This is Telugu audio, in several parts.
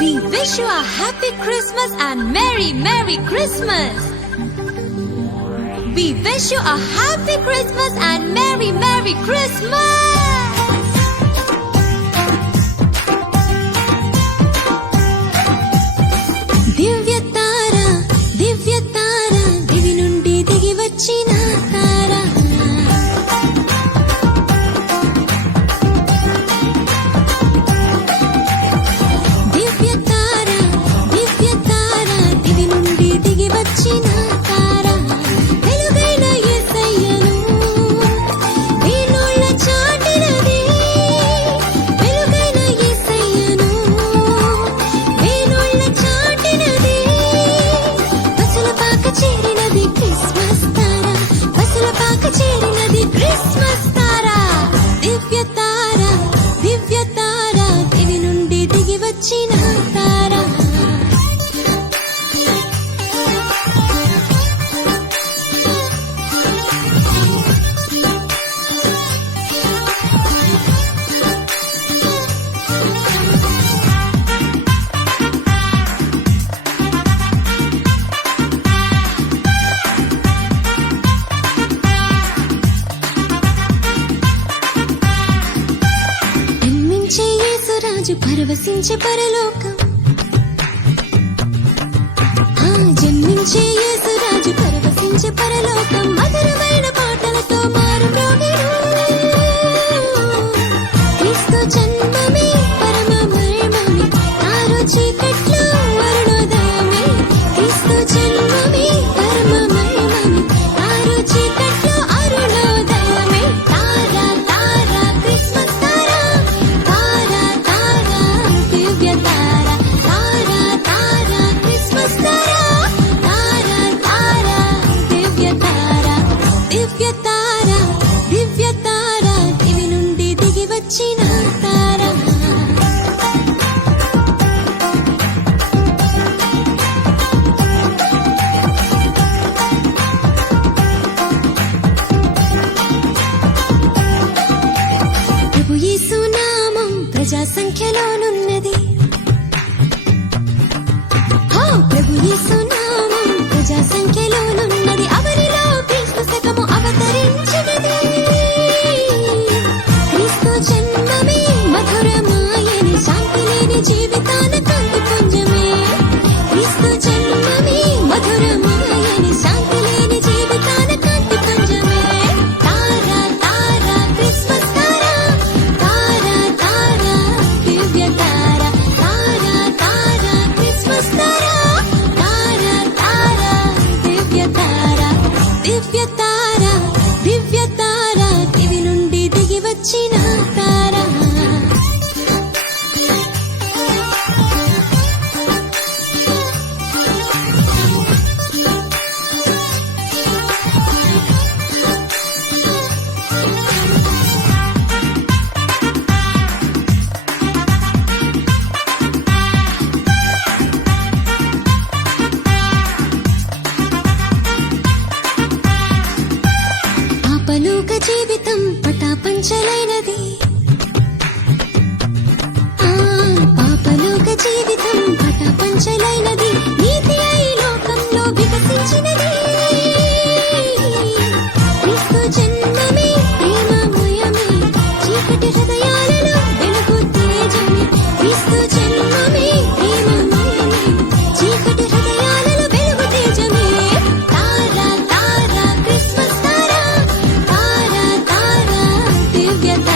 We wish you a happy Christmas and Merry Christmas. We wish you a happy Christmas and Merry Christmas. దివ్య తార దివి నుండి దిగి వచ్చిన తార. దివ్య తార దివి నుండి దిగి వచ్చిన తార. వెలుగైన యేసయ్యను వీణుల చాటినది. వెలుగైన యేసయ్యను వీణుల చాటినది. పసుల పాక చేరినది క్రిస్మస్ తార. పసుల పాక చేరినది క్రిస్మస్ తార. దివ్య తార దివి నుండి దిగి వచ్చిన తార. జన్మించే యేసురాజు పరవశించే పరలోకం. జన్మించే యేసురాజు పరవశించే పరలోకం. మధురమైన పాటలతో మారు మ్రోగెను. క్రీస్తు జన్మమే పరమ మర్మమే. తారు చీకట్లో అరుణోదయమే. క్రీస్తు జన్మమే పరమ మర్మమే. తారు చీకట్లో అరుణోదయమే. తార క్రిస్మస్ తార. తార దివ్య తార. తార క్రిస్మస్ తార. తార దివ్య తార. దివ్య తార దివి నుండి దిగి వచ్చిన తార. ప్రభు యేసు నామం ప్రజా సంఖ్యలోనున్నది. ప్రభు యేసు నామం ప్రజా సంఖ్యలోనున్నది. అవనిలో క్రీస్తు శకము అవతరించినది. క్రీస్తు జన్మమే మధురమాయని. శాంతి లేని జీవితాన కాంతి పుంజమే. క్రీస్తు జన్మమే మధురమాయని. శాంతి లేని జీవితాన కాంతి పుంజమే. తార క్రిస్మస్ తార. తార దివ్య తార. తార క్రిస్మస్ తార. తార దివ్య తార. దివ్య తార దివి నుండి దిగి వచ్చిన తార. పాపలోక జీవితం పటాపంచలైనది. పాపలోక జీవితం పటాపంచలైనది. నీతి అయి లోకంలో వికసించినది. క్రీస్తు జన్మమే ప్రేమమయమే. చీకటి హృదయాలలో వెలుగు తేజమే. క్రీస్తు జన్మమే ప్రేమమయమే. చీకటి హృదయాలలో వెలుగు తేజమే. తార క్రిస్మస్ తార. తార దివ్య తార.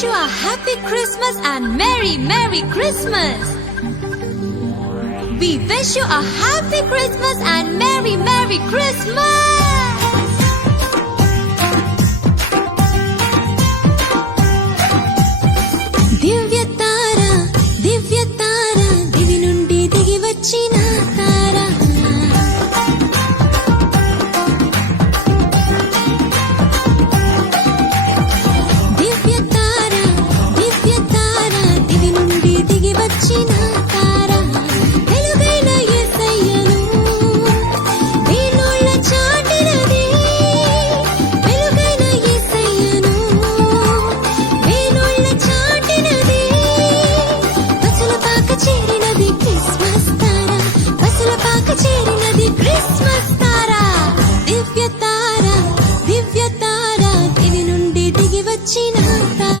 wish you a happy Christmas and Merry Merry Christmas. We wish you a happy Christmas and Merry Merry Christmas. దివ్య తార దివి నుండి దిగి వచ్చిన తార దివ్య తార దివి నుండి దిగి వచ్చిన తార వెలుగైన యేసయ్యను వీణుల చాటినది వెలుగైన యేసయ్యను వీణుల చాటినది పసుల పాక చేరినది క్రిస్మస్ తార పసుల పాక చేరినది క్రిస్మస్ తార దివ్య తార దివి నుండి దిగి వచ్చిన